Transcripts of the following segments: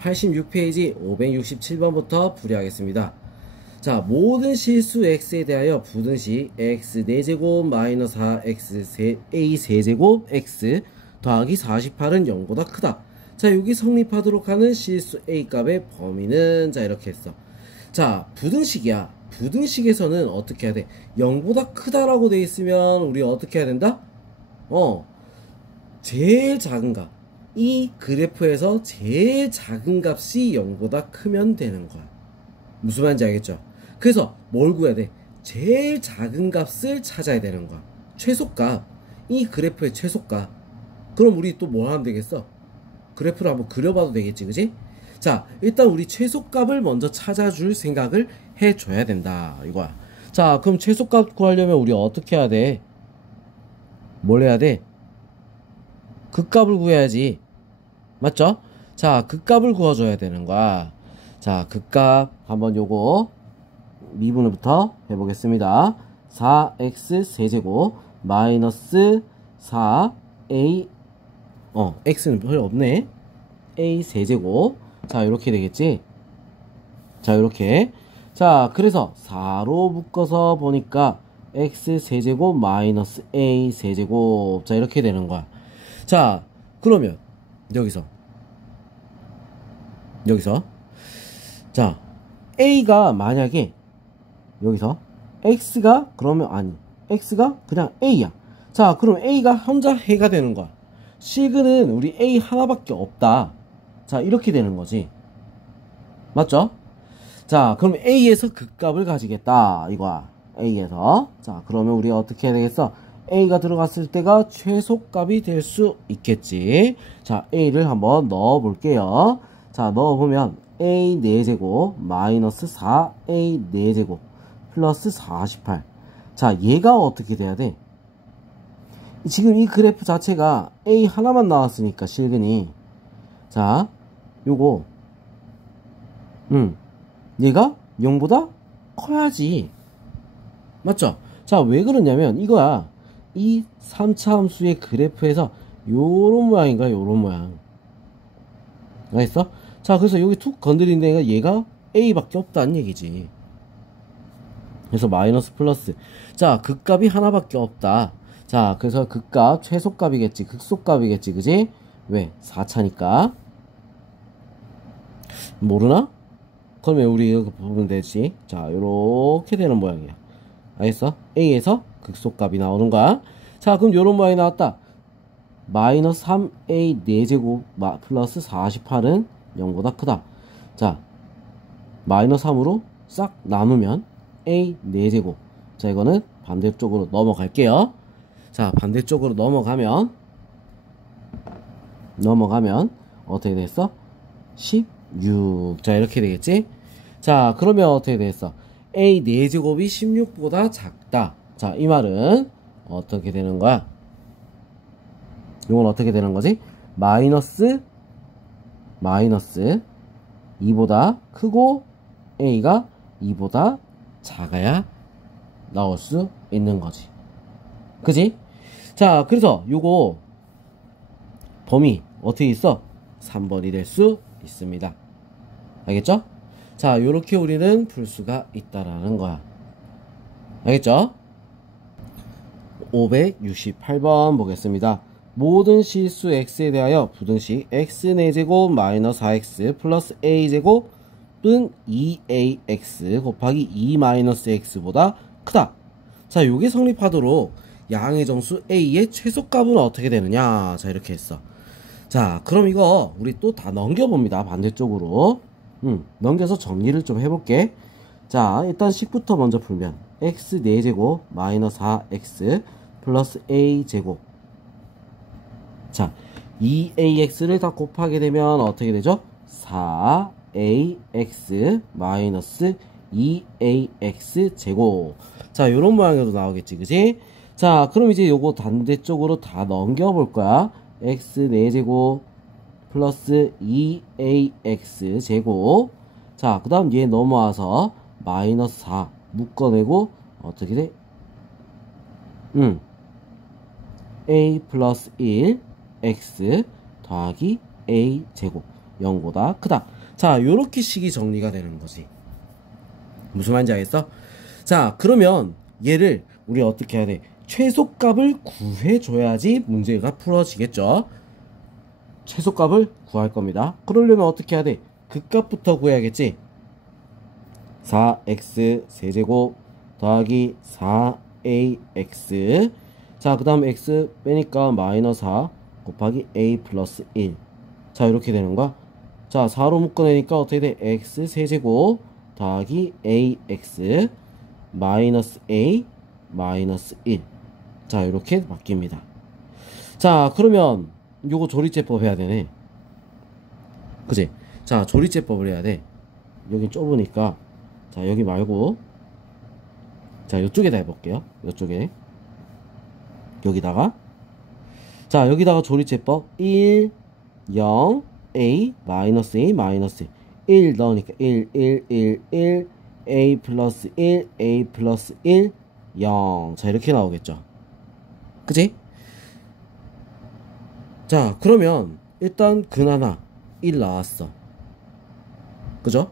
86페이지 567번부터 풀이하겠습니다. 자, 모든 실수 x에 대하여 부등식 x 4제곱 마이너스 4x a 세제곱 x 더하기 48은 0보다 크다. 자, 여기 성립하도록 하는 실수 a 값의 범위는, 자, 이렇게 했어. 자, 부등식이야. 부등식에서는 어떻게 해야 돼? 0보다 크다라고 돼 있으면 우리 어떻게 해야 된다? 제일 작은 값. 이 그래프에서 제일 작은 값이 0보다 크면 되는 거야. 무슨 말인지 알겠죠? 그래서 뭘 구해야 돼? 제일 작은 값을 찾아야 되는 거야. 최소값. 이 그래프의 최소값. 그럼 우리 또 뭘 하면 되겠어? 그래프를 한번 그려봐도 되겠지, 그지? 자, 일단 우리 최소값을 먼저 찾아줄 생각을 해줘야 된다, 이거야. 자, 그럼 최소값 구하려면 우리 어떻게 해야 돼? 뭘 해야 돼? 극값을 구해야지. 맞죠? 자, 극값을 구워줘야 되는 거야. 자, 극값 한번 요거 미분을부터 해보겠습니다. 4x 세제곱 마이너스 4a x는 별로 없네. a 세제곱. 자, 이렇게 되겠지? 자, 이렇게. 자, 그래서 4로 묶어서 보니까 x 세제곱 마이너스 a 세제곱. 자, 이렇게 되는 거야. 자, 그러면 여기서 자, a가 만약에 여기서 x가 그러면 아니 x가 그냥 a야. 자, 그럼 a가 혼자 해가 되는 거야. 식은 우리 a 하나밖에 없다. 자, 이렇게 되는 거지. 맞죠? 자, 그럼 a에서 극값을 가지겠다, 이거야. a에서. 자, 그러면 우리 어떻게 해야 되겠어? a가 들어갔을 때가 최소값이 될 수 있겠지. 자, a를 한번 넣어 볼게요. 자, 넣어보면 a 4제곱 마이너스 4a 4제곱 플러스 48. 자, 얘가 어떻게 돼야 돼? 지금 이 그래프 자체가 a 하나만 나왔으니까 실근이. 자, 요거 얘가 0보다 커야지. 맞죠? 자, 왜 그러냐면 이거야. 이 3차 함수의 그래프에서 요런 모양인가 요런 모양. 알겠어? 자, 그래서 여기 툭 건드린 데가 얘가 a밖에 없다는 얘기지. 그래서 마이너스 플러스. 자, 극값이 하나밖에 없다. 자, 그래서 극값 최소값이겠지. 극소값이겠지. 그지? 왜? 4차니까. 모르나? 그러면 우리 이거 보면 되지. 자, 요렇게 되는 모양이야. 알겠어? a에서 극소값이 나오는 거야. 자, 그럼 요런 모양이 나왔다. 마이너스 3a 4제곱 플러스 48은 0보다 크다. 자, 마이너스 3으로 싹 나누면 a 4제곱. 자, 이거는 반대쪽으로 넘어갈게요. 자, 반대쪽으로 넘어가면 어떻게 됐어? 16. 자, 이렇게 되겠지? 자, 그러면 어떻게 됐어? a 4제곱이 16보다 작다. 자, 이 말은 어떻게 되는 거야? 이건 어떻게 되는 거지? 마이너스 2보다 크고 a가 2보다 작아야 나올 수 있는 거지. 그지? 자, 그래서 요거 범위 어떻게 있어? 3번이 될 수 있습니다. 알겠죠? 자, 요렇게 우리는 풀 수가 있다라는 거야. 알겠죠? 568번 보겠습니다. 모든 실수 x에 대하여 부등식 x 4제곱 마이너스 4x 플러스 a제곱은 2ax 곱하기 2 마이너스 x보다 크다. 자, 요게 성립하도록 양의 정수 a의 최소값은 어떻게 되느냐. 자, 이렇게 했어. 자, 그럼 이거 우리 또 다 넘겨봅니다. 반대쪽으로. 넘겨서 정리를 좀 해볼게. 자, 일단 식부터 먼저 풀면 x 4제곱 마이너스 4x 플러스 a제곱. 자, 2ax를 다 곱하게 되면 어떻게 되죠? 4ax 마이너스 2ax 제곱. 자, 요런 모양으로 나오겠지, 그지? 자, 그럼 이제 요거 반대쪽으로 다 넘겨볼 거야. x 4제곱 플러스 2ax 제곱. 자, 그 다음 얘 넘어와서 마이너스 4 묶어내고 어떻게 돼? a 플러스 1 x 더하기 a 제곱. 0보다 크다. 자, 요렇게 식이 정리가 되는 거지. 무슨 말인지 알겠어? 자, 그러면 얘를 우리 어떻게 해야 돼? 최소값을 구해줘야지 문제가 풀어지겠죠. 최소값을 구할 겁니다. 그러려면 어떻게 해야 돼? 극값부터 구해야겠지. 4x 세제곱 더하기 4ax. 자, 그 다음 x 빼니까 마이너스 4 곱하기 a 플러스 1. 자, 이렇게 되는 거야. 자, 4로 묶어내니까 어떻게 돼? x 세제곱 더하기 ax 마이너스 a 마이너스 1. 자, 이렇게 바뀝니다. 자, 그러면 요거 조리제법 해야 되네. 그치? 자, 조리제법을 해야 돼. 여기 좁으니까 자, 여기 말고 자, 요쪽에다 해볼게요. 요쪽에 여기다가 자, 여기다가 조리제법 1 0 a 마이너스 a 마이너스 1 넣으니까 1 1 1 1 a 플러스 1 a 플러스 1 0. 자, 이렇게 나오겠죠. 그치? 자, 그러면 일단 근 하나 1 나왔어. 그죠?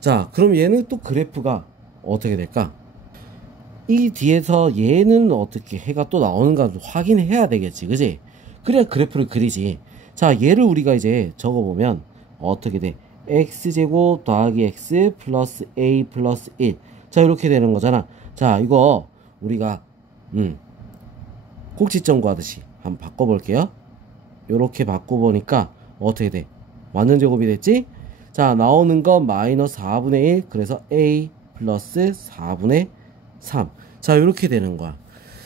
자, 그럼 얘는 또 그래프가 어떻게 될까? 이 뒤에서 얘는 어떻게 해가 또 나오는가 확인해야 되겠지. 그지? 그래야 그래프를 그리지. 자, 얘를 우리가 이제 적어보면 어떻게 돼? x제곱 더하기 x 플러스 a 플러스 1. 자, 이렇게 되는 거잖아. 자, 이거 우리가 꼭지점 구하듯이 한번 바꿔볼게요. 요렇게 바꿔보니까 어떻게 돼? 완전 제곱이 됐지? 자, 나오는 건 마이너스 4분의 1. 그래서 a 플러스 4분의 3. 자, 요렇게 되는 거야.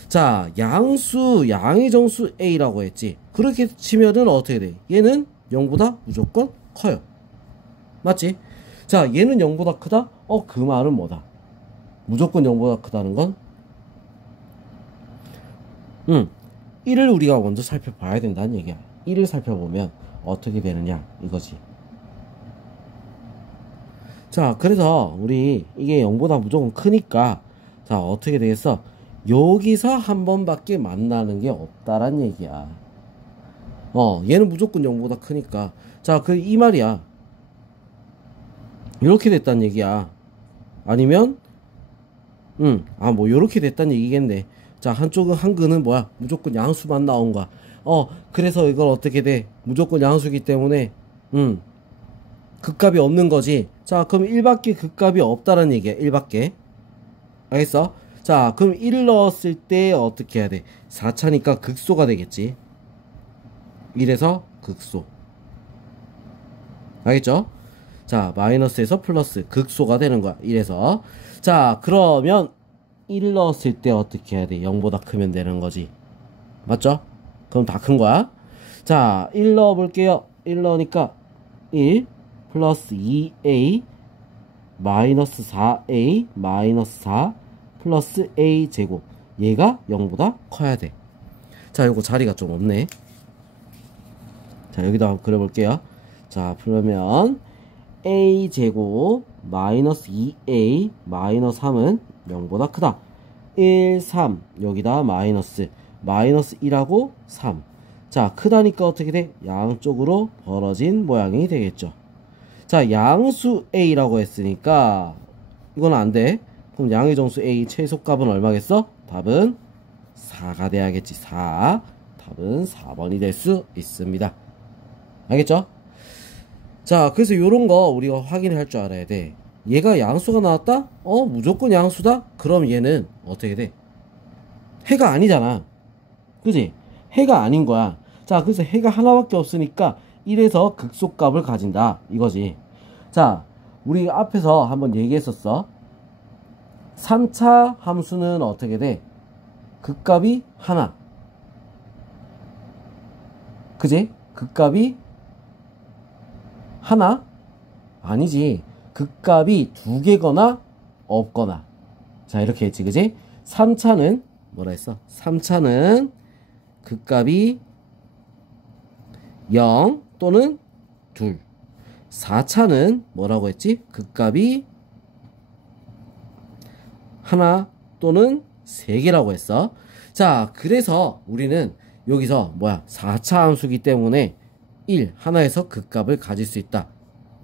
자, 양의 정수 a라고 했지. 그렇게 치면은 어떻게 돼? 얘는 0보다 무조건 커요. 맞지? 자, 얘는 0보다 크다? 그 말은 뭐다? 무조건 0보다 크다는 건 1을 우리가 먼저 살펴봐야 된다는 얘기야. 1을 살펴보면 어떻게 되느냐 이거지. 자, 그래서 우리 이게 0보다 무조건 크니까 자, 어떻게 되겠어? 여기서 한 번밖에 만나는 게 없다란 얘기야. 얘는 무조건 0보다 크니까. 자, 이 말이야. 이렇게 됐단 얘기야. 아니면 뭐 요렇게 됐단 얘기겠네. 자, 한쪽은 한근은 뭐야? 무조건 양수만 나온 거야. 그래서 이걸 어떻게 돼? 무조건 양수기 때문에 극값이 없는 거지. 자, 그럼 1밖에 극값이 없다는 얘기야. 1밖에. 알겠어? 자, 그럼 1을 넣었을 때 어떻게 해야 돼? 4차니까 극소가 되겠지. 1에서 극소. 알겠죠? 자, 마이너스에서 플러스 극소가 되는 거야. 1에서. 자, 그러면 1을 넣었을 때 어떻게 해야 돼? 0보다 크면 되는 거지. 맞죠? 그럼 다 큰 거야. 자, 1 넣어볼게요. 1 넣으니까 1 플러스 2a 마이너스 4a 마이너스 4 플러스 a 제곱. 얘가 0보다 커야 돼. 자, 요거 자리가 좀 없네. 자, 여기다 한번 그려볼게요. 자, 그러면 a 제곱 마이너스 2a 마이너스 3은 0보다 크다. 1, 3 여기다 마이너스 1하고 3. 자, 크다니까 어떻게 돼? 양쪽으로 벌어진 모양이 되겠죠. 자, 양수 a라고 했으니까 이건 안 돼. 그럼 양의 정수 a 최소값은 얼마겠어? 답은 4가 돼야겠지. 4. 답은 4번이 될 수 있습니다. 알겠죠? 자, 그래서 요런 거 우리가 확인할 줄 알아야 돼. 얘가 양수가 나왔다? 무조건 양수다? 그럼 얘는 어떻게 돼? 해가 아니잖아. 그지? 해가 아닌 거야. 자, 그래서 해가 하나밖에 없으니까 1에서 극소값을 가진다. 이거지. 자, 우리 앞에서 한번 얘기했었어. 3차 함수는 어떻게 돼? 극값이 하나. 그지? 극값이 하나? 아니지. 극값이 두 개거나 없거나. 자, 이렇게 했지. 그지? 3차는 뭐라 했어? 3차는 극값이 0 또는 2. 4차는 뭐라고 했지? 극값이 하나 또는 3개라고 했어. 자, 그래서 우리는 여기서 4차 함수기 때문에 1 하나에서 극값을 가질 수 있다.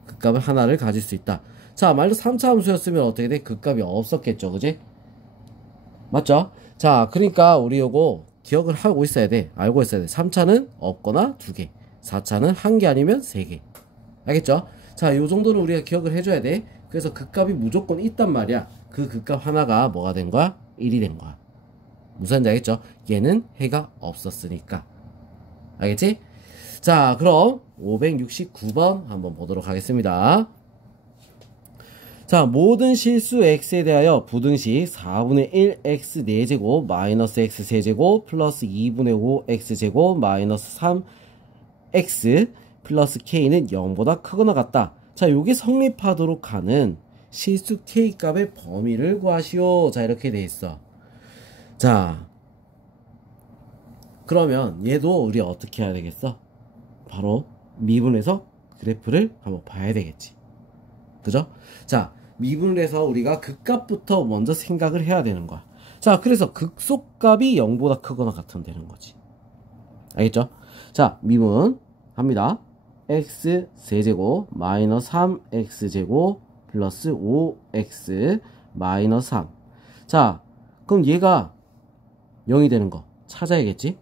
극값을 하나를 가질 수 있다. 자, 만약 3차 함수였으면 어떻게 돼? 극값이 없었겠죠, 그지? 맞죠? 자, 그러니까 우리 요거 기억을 하고 있어야 돼. 알고 있어야 돼. 3차는 없거나 2개, 4차는 1개 아니면 3개. 알겠죠? 자, 요 정도는 우리가 기억을 해줘야 돼. 그래서 극값이 무조건 있단 말이야. 그 극값 하나가 뭐가 된 거야? 1이 된 거야. 무슨 말인지 알겠죠? 얘는 해가 없었으니까. 알겠지? 자, 그럼 569번 한번 보도록 하겠습니다. 자, 모든 실수 x에 대하여 부등식 4분의 1 x 4제곱 마이너스 x 세제곱 플러스 2분의 5 x제곱 마이너스 3 x 플러스 k는 0보다 크거나 같다. 자, 요게 성립하도록 하는 실수 k 값의 범위를 구하시오. 자, 이렇게 돼 있어. 자, 그러면 얘도 우리 어떻게 해야 되겠어? 바로 미분해서 그래프를 한번 봐야 되겠지. 그죠? 자, 미분을 해서 우리가 극값부터 먼저 생각을 해야 되는 거야. 자, 그래서 극속값이 0보다 크거나 같으면 되는 거지. 알겠죠? 자, 미분 합니다. x 세제곱 마이너스 3x제곱 플러스 5x 마이너스 3. 자, 그럼 얘가 0이 되는 거 찾아야겠지?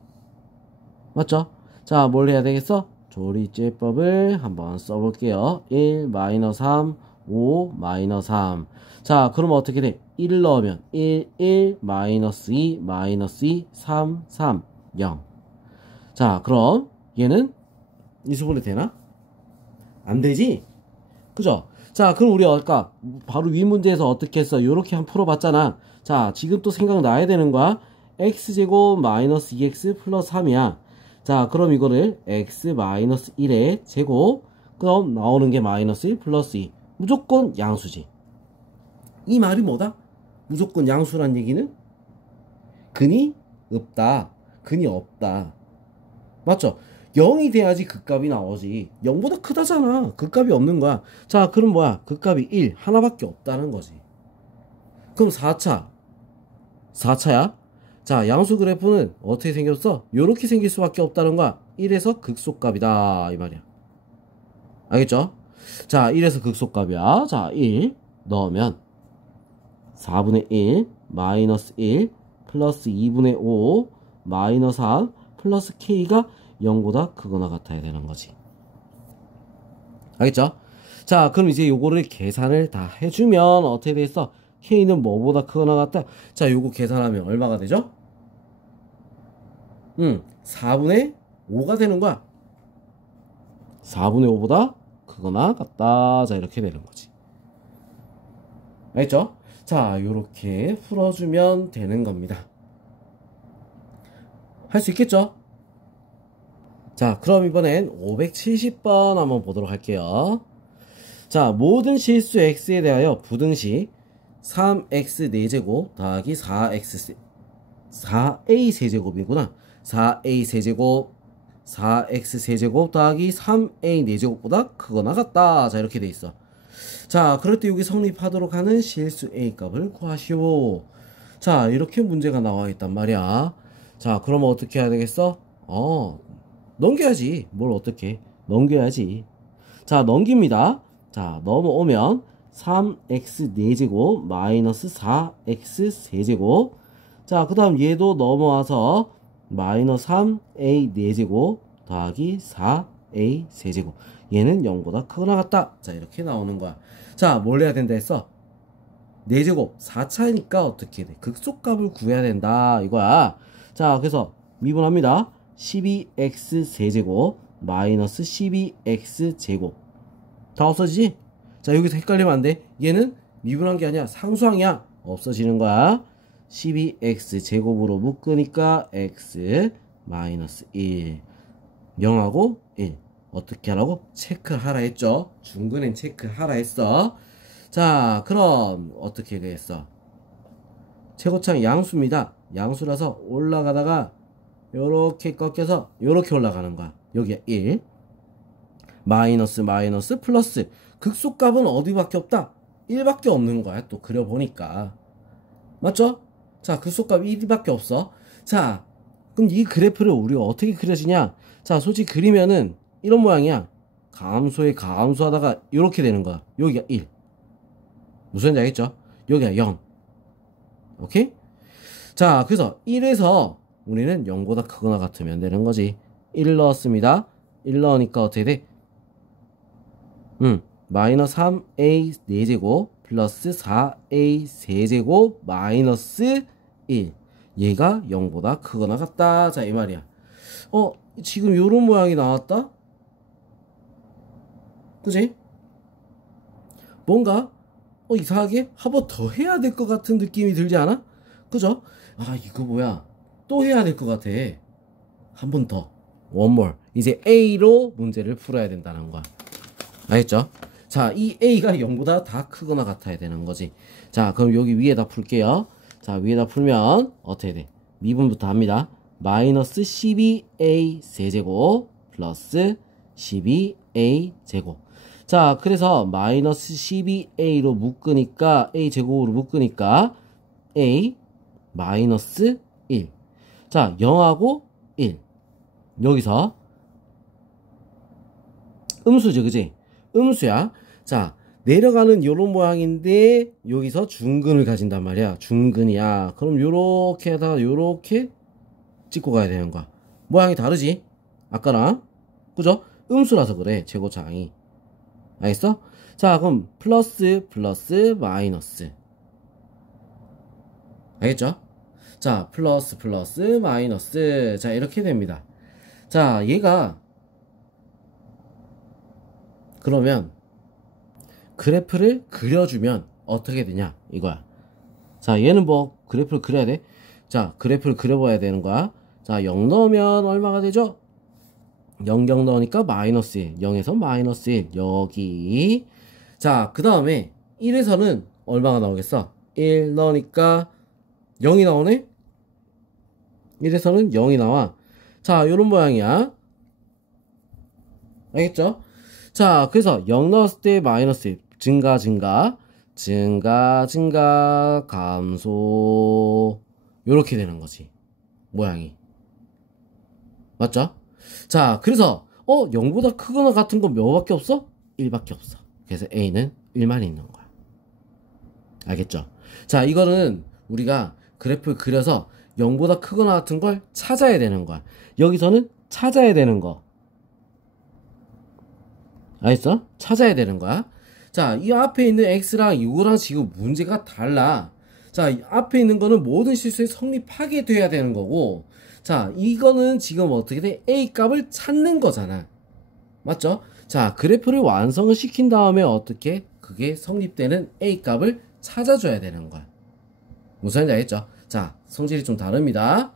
맞죠? 자, 뭘 해야 되겠어? 조리제법을 한번 써볼게요. 1 마이너스 3 5 마이너스 3. 자, 그러면 어떻게 돼? 1을 넣으면 1 1 마이너스 2 마이너스 2 3 3 0. 자, 그럼 얘는 인수분해 되나? 안 되지? 그죠? 자, 그럼 우리 아까 바로 위 문제에서 어떻게 했어? 요렇게 한 풀어봤잖아. 자, 지금 또 생각나야 되는 거야. x제곱 마이너스 2x 플러스 3이야. 자, 그럼 이거를 x 마이너스 1의 제곱, 그럼 나오는 게 마이너스 1 플러스 2. 무조건 양수지. 이 말이 뭐다? 무조건 양수란 얘기는 근이 없다. 근이 없다. 맞죠? 0이 돼야지 극값이 나오지. 0보다 크다잖아. 극값이 없는 거야. 자, 그럼 뭐야? 극값이 1 하나밖에 없다는 거지. 그럼 4차야. 자, 양수 그래프는 어떻게 생겼어? 요렇게 생길 수밖에 없다는 거야. 1에서 극속값이다 이 말이야. 알겠죠? 자, 1에서 극속값이야. 자, 1 넣으면 4분의 1 마이너스 1 플러스 2분의 5 마이너스 3 플러스 k가 0보다 크거나 같아야 되는 거지. 알겠죠? 자, 그럼 이제 요거를 계산을 다 해주면 어떻게 되겠어? k는 뭐보다 크거나 같다? 자, 요거 계산하면 얼마가 되죠? 4분의 5가 되는 거야. 4분의 5보다 크거나 같다. 자, 이렇게 되는 거지. 알겠죠? 자, 요렇게 풀어주면 되는 겁니다. 할 수 있겠죠? 자, 그럼 이번엔 570번 한번 보도록 할게요. 자, 모든 실수 x에 대하여 부등식 3x 4제곱 더하기 4a 세제곱이구나. 4a 세제곱 4x 세제곱 더하기 3a 4제곱보다 크거나 같다. 자, 이렇게 돼 있어. 자, 그럴 때 여기 성립하도록 하는 실수 a 값을 구하시오. 자, 이렇게 문제가 나와 있단 말이야. 자, 그러면 어떻게 해야 되겠어? 넘겨야지. 뭘 어떻게 넘겨야지. 자, 넘깁니다. 자, 넘어오면 3x 4제곱 마이너스 4x 세제곱. 자, 그 다음 얘도 넘어와서 마이너스 3a 4제곱 더하기 4a 세제곱. 얘는 0보다 크거나 같다. 자, 이렇게 나오는 거야. 자, 뭘 해야 된다 했어? 4제곱 4차니까 어떻게 돼? 극속값을 구해야 된다 이거야. 자, 그래서 미분합니다. 12x 세제곱 마이너스 12x 제곱 다 없어지지? 자, 여기서 헷갈리면 안 돼. 얘는 미분한 게 아니야. 상수항이야. 없어지는 거야. 12x 제곱으로 묶으니까 x 마이너스 1 0하고 1 어떻게 하라고? 체크하라 했죠. 중근행 체크하라 했어. 자, 그럼 어떻게 되겠어? 최고창 양수입니다. 양수라서 올라가다가 요렇게 꺾여서 요렇게 올라가는 거야. 여기가 1 마이너스 마이너스 플러스. 극속값은 어디밖에 없다? 1밖에 없는 거야. 또 그려보니까 맞죠? 자, 극속값이 1밖에 없어. 자, 그럼 이 그래프를 우리가 어떻게 그려지냐? 자, 솔직히 그리면은 이런 모양이야. 감소하다가 이렇게 되는 거야. 여기가 1. 무슨 말인지 알겠죠? 여기가 0. 오케이? 자, 그래서 1에서 우리는 0보다 크거나 같으면 되는 거지. 1 넣었습니다. 1 넣으니까 어떻게 돼? 마이너스 3a 4제곱 플러스 4a 세제곱 마이너스 1. 얘가 0보다 크거나 같다. 자, 이 말이야. 지금 요런 모양이 나왔다? 그지? 뭔가 이상하게 한 번 더 해야 될 것 같은 느낌이 들지 않아? 그죠? 아, 이거 뭐야, 또 해야 될 것 같아. 한 번 더, one more. 이제 A로 문제를 풀어야 된다는 거야. 알겠죠? 자, 이 A가 0보다 다 크거나 같아야 되는 거지. 자, 그럼 여기 위에다 풀게요. 자, 위에다 풀면 어떻게 돼? 미분부터 합니다. 마이너스 12A 세제곱 플러스 12A 제곱. 자, 그래서 마이너스 12a로 묶으니까 a 제곱으로 묶으니까 a 마이너스 1. 자, 0하고 1. 여기서 음수죠, 그지? 음수야. 자, 내려가는 요런 모양인데 여기서 중근을 가진단 말이야. 중근이야. 그럼 요렇게 하다가 요렇게 찍고 가야 되는 거야. 모양이 다르지? 아까랑. 그죠? 음수라서 그래, 제곱장이. 알겠어? 자, 그럼 플러스 마이너스. 알겠죠? 자, 플러스 마이너스. 자, 이렇게 됩니다. 자, 얘가 그러면 그래프를 그려주면 어떻게 되냐 이거야. 자, 얘는 뭐 그래프를 그려야 돼? 자, 그래프를 그려봐야 되는 거야. 자, 0 넣으면 얼마가 되죠? 0 넣으니까 마이너스 1. 0에서 마이너스 1. 여기. 자, 그 다음에 1에서는 얼마가 나오겠어? 1 넣으니까 0이 나오네? 1에서는 0이 나와. 자, 요런 모양이야. 알겠죠? 자, 그래서 0 넣었을 때 마이너스 1. 증가, 감소. 요렇게 되는 거지. 모양이. 맞죠? 자, 그래서 0보다 크거나 같은 건 몇밖에 없어? 1밖에 없어. 그래서 A는 1만 있는 거야. 알겠죠? 자, 이거는 우리가 그래프를 그려서 0보다 크거나 같은 걸 찾아야 되는 거야. 여기서는 찾아야 되는 거. 알겠어? 찾아야 되는 거야. 자, 이 앞에 있는 X랑 이거랑 지금 문제가 달라. 자, 이 앞에 있는 거는 모든 실수에 성립하게 돼야 되는 거고, 자, 이거는 지금 어떻게 돼? A 값을 찾는 거잖아. 맞죠? 자, 그래프를 완성을 시킨 다음에 어떻게 그게 성립되는 A 값을 찾아줘야 되는 거야. 무슨 말인지 알겠죠? 자, 성질이 좀 다릅니다.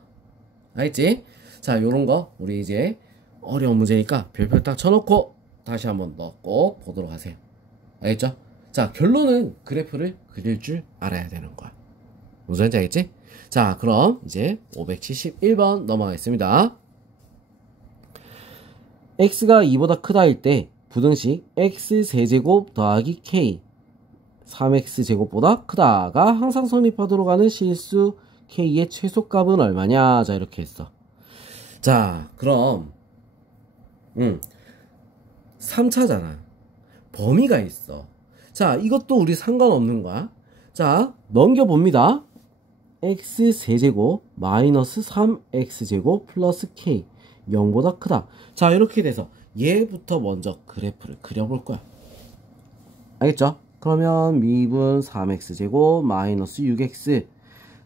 알겠지? 자, 요런 거 우리 이제 어려운 문제니까 별표 딱 쳐놓고 다시 한번 꼭 보도록 하세요. 알겠죠? 자, 결론은 그래프를 그릴 줄 알아야 되는 거야. 무슨 말인지 알겠지? 자, 그럼 이제 571번 넘어가겠습니다. x가 2보다 크다일 때 부등식 x세제곱 더하기 k 3x제곱보다 크다가 항상 성립하도록 하는 실수 k의 최소값은 얼마냐? 자, 이렇게 했어. 자, 그럼 3차잖아. 범위가 있어. 자, 이것도 우리 상관없는 거야. 자, 넘겨봅니다. x세제곱 마이너스 3x제곱 플러스 k 0보다 크다. 자, 이렇게 돼서 얘부터 먼저 그래프를 그려볼 거야. 알겠죠? 그러면 미분 3x제곱 마이너스 6x.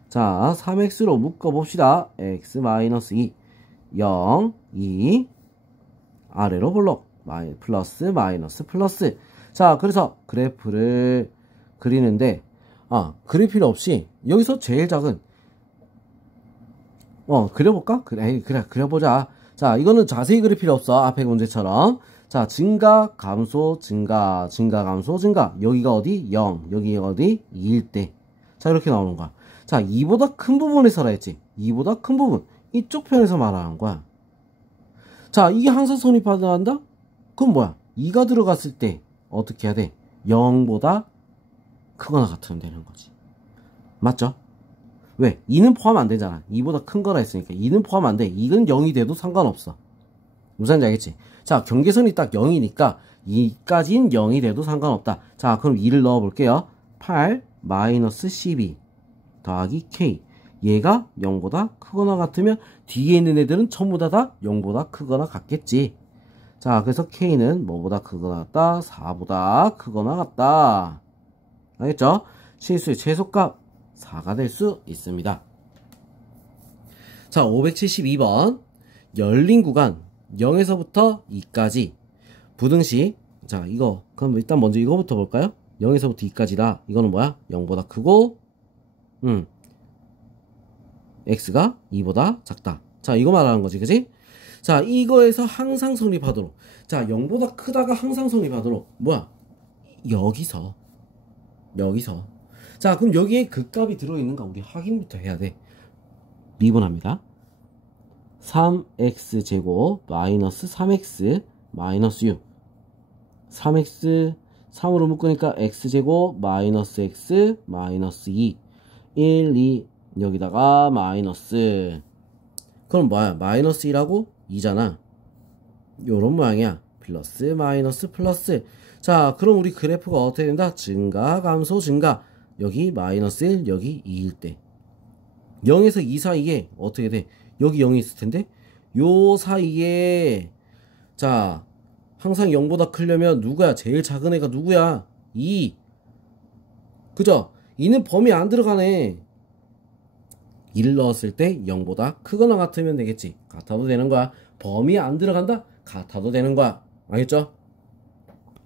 자, 3x로 묶어봅시다. x 마이너스 2 0 2 아래로 볼록 플러스 마이너스 플러스. 자, 그래서 그래프를 그리는데 그릴 필요 없이 여기서 제일 작은 그려볼까? 그래, 그려보자. 자, 이거는 자세히 그릴 필요 없어. 앞에 문제처럼. 자, 증가, 감소, 증가, 감소, 증가. 여기가 어디? 0. 여기가 어디? 2일 때. 자, 이렇게 나오는 거야. 자, 2보다 큰 부분에서라 했지. 2보다 큰 부분. 이쪽 편에서 말하는 거야. 자, 이게 항상 성립한다? 그럼 뭐야? 2가 들어갔을 때 어떻게 해야 돼? 0보다 크거나 같으면 되는 거지. 맞죠? 왜? 2는 포함 안 되잖아. 2보다 큰 거라 했으니까 2는 포함 안 돼. 2는 0이 돼도 상관없어. 무슨 말인지 알겠지? 자, 경계선이 딱 0이니까 2까지는 0이 돼도 상관없다. 자, 그럼 2를 넣어볼게요. 8 마이너스 12 더하기 k. 얘가 0보다 크거나 같으면 뒤에 있는 애들은 전부 다 0보다 크거나 같겠지. 자, 그래서 k는 뭐보다 크거나 같다? 4보다 크거나 같다. 알겠죠? 실수의 최소값 4가 될 수 있습니다. 자, 572번. 열린 구간 0에서부터 2까지 부등식. 자, 이거 그럼 일단 먼저 이거부터 볼까요? 0에서부터 2까지다. 이거는 뭐야? 0보다 크고 x가 2보다 작다. 자, 이거 말하는 거지, 그지? 자, 이거에서 항상 성립하도록. 자, 0보다 크다가 항상 성립하도록. 뭐야? 여기서. 자, 그럼 여기에 극값이 들어있는가 우리 확인부터 해야 돼. 미분합니다. 3x제곱 마이너스 3x 마이너스 6. 3x 3으로 묶으니까 x제곱 마이너스 x 마이너스 2 1, 2 여기다가 마이너스. 그럼 뭐야? 마이너스 1하고 2잖아. 요런 모양이야. 플러스 마이너스 플러스. 자, 그럼 우리 그래프가 어떻게 된다? 증가 감소 증가. 여기 마이너스 1 여기 2일 때 0에서 2 사이에 어떻게 돼? 여기 0이 있을 텐데 요 사이에 자 항상 0보다 크려면 누구야? 제일 작은 애가 누구야? 2. 그죠? 2는 범위 안 들어가네. 2를 넣었을 때 0보다 크거나 같으면 되겠지. 같아도 되는 거야. 범위 안 들어간다? 같아도 되는 거야. 알겠죠?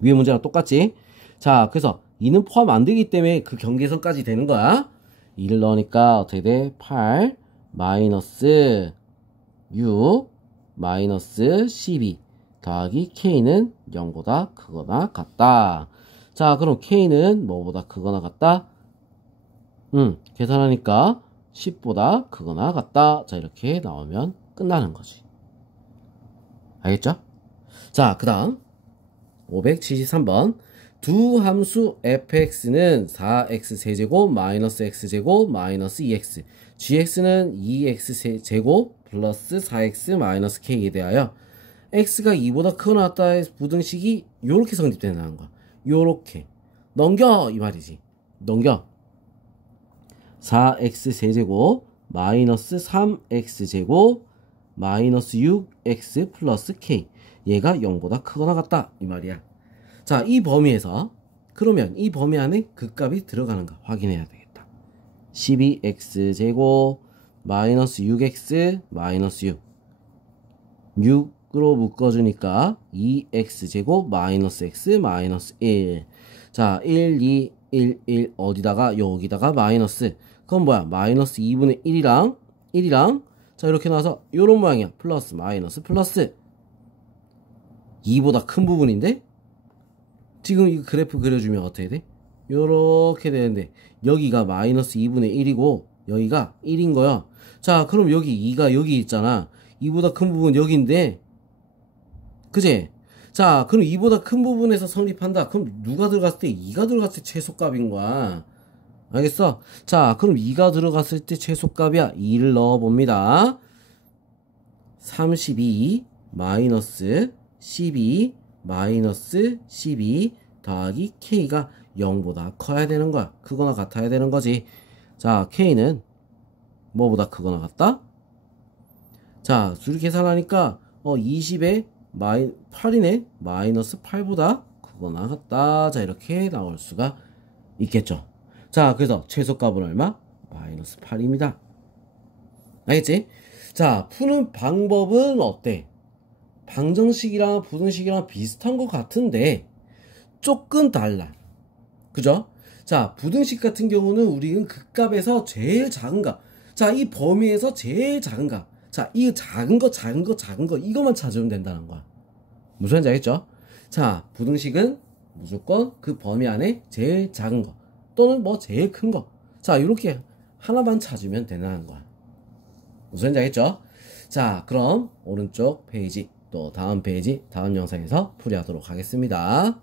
위에 문제랑 똑같지? 자, 그래서 2는 포함 안 되기 때문에 그 경계선까지 되는 거야. 2를 넣으니까 어떻게 돼? 8 마이너스 6 마이너스 12 더하기 k는 0보다 크거나 같다. 자, 그럼 k는 뭐보다 크거나 같다? 계산하니까 10보다 크거나 같다. 자, 이렇게 나오면 끝나는 거지. 알겠죠? 자, 그 다음 573번. 두 함수 fx는 4x세제곱 마이너스 x제곱 마이너스 2x, gx는 2x제곱 플러스 4x 마이너스 k에 대하여 x가 2보다 크거나 같다의 부등식이 요렇게 성립된다는 거야. 요렇게 넘겨 이 말이지. 넘겨. 4x세제곱 마이너스 3x제곱 마이너스 6x 플러스 k. 얘가 0보다 크거나 같다 이 말이야. 자, 이 범위에서 그러면 이 범위 안에 극값이 들어가는가 확인해야 되겠다. 12x제곱 마이너스 6x 마이너스 6 6으로 묶어주니까 2x제곱 마이너스 x 마이너스 1. 자, 1, 2, 1, 1 어디다가 여기다가 마이너스. 그럼 뭐야? 마이너스 2분의 1이랑 자, 이렇게 나와서 요런 모양이야. 플러스 마이너스 플러스 2보다 큰 부분인데 지금 이 그래프 그려주면 어떻게 돼? 요렇게 되는데 여기가 마이너스 2분의 1이고 여기가 1인 거야. 자, 그럼 여기 2가 여기 있잖아. 2보다 큰 부분 여기인데 그제? 자, 그럼 2보다 큰 부분에서 성립한다. 그럼 누가 들어갔을 때? 2가 들어갔을 때 최소값인 거야. 알겠어? 자, 그럼 2가 들어갔을 때 최소값이야. 2를 넣어봅니다. 32 마이너스 12 마이너스 12 더하기 k가 0보다 커야 되는 거야. 크거나 같아야 되는 거지. 자, k는 뭐보다 크거나 같다? 자, 수리 계산하니까 20에 8이네. 마이너스 8보다 크거나 같다. 자, 이렇게 나올 수가 있겠죠. 자, 그래서 최소값은 얼마? 마이너스 8입니다. 알겠지? 자, 푸는 방법은 어때? 방정식이랑 부등식이랑 비슷한 것 같은데 조금 달라. 그죠? 자, 부등식 같은 경우는 우리는 극값에서 제일 작은 값. 자, 이 범위에서 제일 작은 값. 자, 이 작은 거 이거만 찾으면 된다는 거야. 무슨 말인지 알겠죠? 자, 부등식은 무조건 그 범위 안에 제일 작은 거 또는 뭐 제일 큰 거. 자, 이렇게 하나만 찾으면 된다는 거야. 무슨 말인지 알겠죠? 자, 그럼 오른쪽 페이지 또 다음 페이지 다음 영상에서 풀이하도록 하겠습니다.